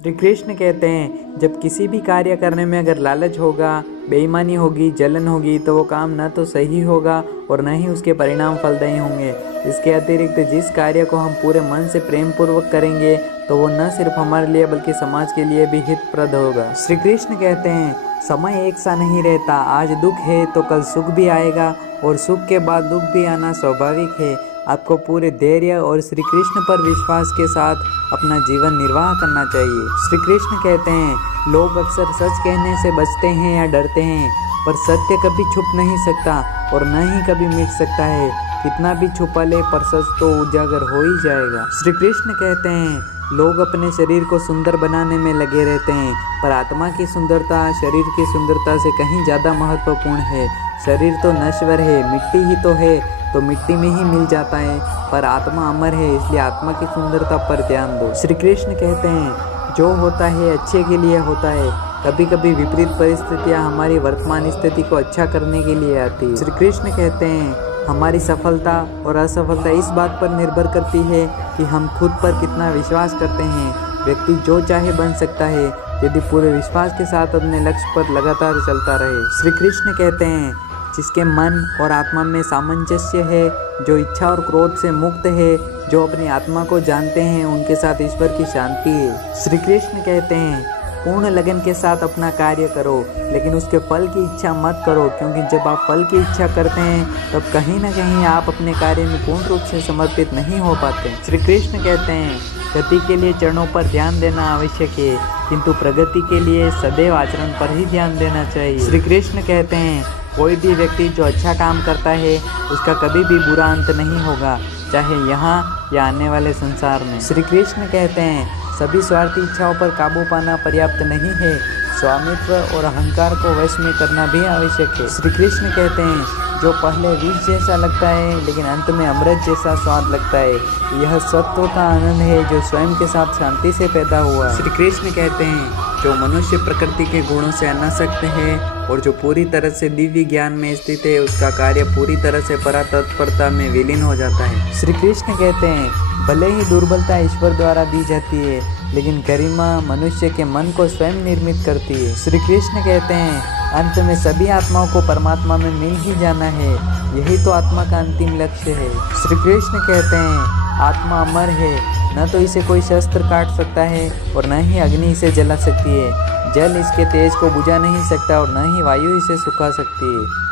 श्री कृष्ण कहते हैं, जब किसी भी कार्य करने में अगर लालच होगा, बेईमानी होगी, जलन होगी, तो वो काम न तो सही होगा और न ही उसके परिणाम फलदायी होंगे। इसके अतिरिक्त जिस कार्य को हम पूरे मन से प्रेम पूर्वक करेंगे तो वो न सिर्फ हमारे लिए बल्कि समाज के लिए भी हितप्रद होगा। श्री कृष्ण कहते हैं, समय एक सा नहीं रहता। आज दुख है तो कल सुख भी आएगा और सुख के बाद दुख भी आना स्वाभाविक है। आपको पूरे धैर्य और श्री कृष्ण पर विश्वास के साथ अपना जीवन निर्वाह करना चाहिए। श्री कृष्ण कहते हैं, लोग अक्सर सच कहने से बचते हैं या डरते हैं, पर सत्य कभी छुप नहीं सकता और न ही कभी मिट सकता है। कितना भी छुपा ले पर सच तो उजागर हो ही जाएगा। श्री कृष्ण कहते हैं, लोग अपने शरीर को सुंदर बनाने में लगे रहते हैं, पर आत्मा की सुंदरता शरीर की सुंदरता से कहीं ज़्यादा महत्वपूर्ण है। शरीर तो नश्वर है, मिट्टी ही तो है, तो मिट्टी में ही मिल जाता है, पर आत्मा अमर है, इसलिए आत्मा की सुंदरता पर ध्यान दो। श्री कृष्ण कहते हैं, जो होता है अच्छे के लिए होता है। कभी कभी विपरीत परिस्थितियाँ हमारी वर्तमान स्थिति को अच्छा करने के लिए आती है। श्री कृष्ण कहते हैं, हमारी सफलता और असफलता इस बात पर निर्भर करती है कि हम खुद पर कितना विश्वास करते हैं। व्यक्ति जो चाहे बन सकता है यदि पूरे विश्वास के साथ अपने लक्ष्य पर लगातार चलता रहे। श्री कृष्ण कहते हैं, जिसके मन और आत्मा में सामंजस्य है, जो इच्छा और क्रोध से मुक्त है, जो अपनी आत्मा को जानते हैं, उनके साथ ईश्वर की शांति है। श्री कृष्ण कहते हैं, पूर्ण लगन के साथ अपना कार्य करो, लेकिन उसके फल की इच्छा मत करो, क्योंकि जब आप फल की इच्छा करते हैं तब कहीं ना कहीं आप अपने कार्य में पूर्ण रूप से समर्पित नहीं हो पाते। श्री कृष्ण कहते हैं, गति के लिए चरणों पर ध्यान देना आवश्यक है, किंतु प्रगति के लिए सदैव आचरण पर ही ध्यान देना चाहिए। श्री कृष्ण कहते हैं, कोई भी व्यक्ति जो अच्छा काम करता है उसका कभी भी बुरा अंत नहीं होगा, चाहे यहाँ या आने वाले संसार में। श्री कृष्ण कहते हैं, सभी स्वार्थी इच्छाओं पर काबू पाना पर्याप्त नहीं है, स्वामित्व और अहंकार को वश में करना भी आवश्यक है। श्री कृष्ण कहते हैं, जो पहले विष जैसा लगता है लेकिन अंत में अमृत जैसा स्वाद लगता है, यह सत्व का आनंद है जो स्वयं के साथ शांति से पैदा हुआ है। श्री कृष्ण कहते हैं, जो मनुष्य प्रकृति के गुणों से अनासक्त है और जो पूरी तरह से दिव्य ज्ञान में स्थित है, उसका कार्य पूरी तरह से परातत्परता में विलीन हो जाता है। श्री कृष्ण कहते हैं, भले ही दुर्बलता ईश्वर द्वारा दी जाती है, लेकिन गरिमा मनुष्य के मन को स्वयं निर्मित करती है। श्री कृष्ण कहते हैं, अंत में सभी आत्माओं को परमात्मा में मिल ही जाना है, यही तो आत्मा का अंतिम लक्ष्य है। श्री कृष्ण कहते हैं, आत्मा अमर है, न तो इसे कोई शस्त्र काट सकता है और न ही अग्नि इसे जला सकती है। जल इसके तेज को बुझा नहीं सकता और न ही वायु इसे सुखा सकती है।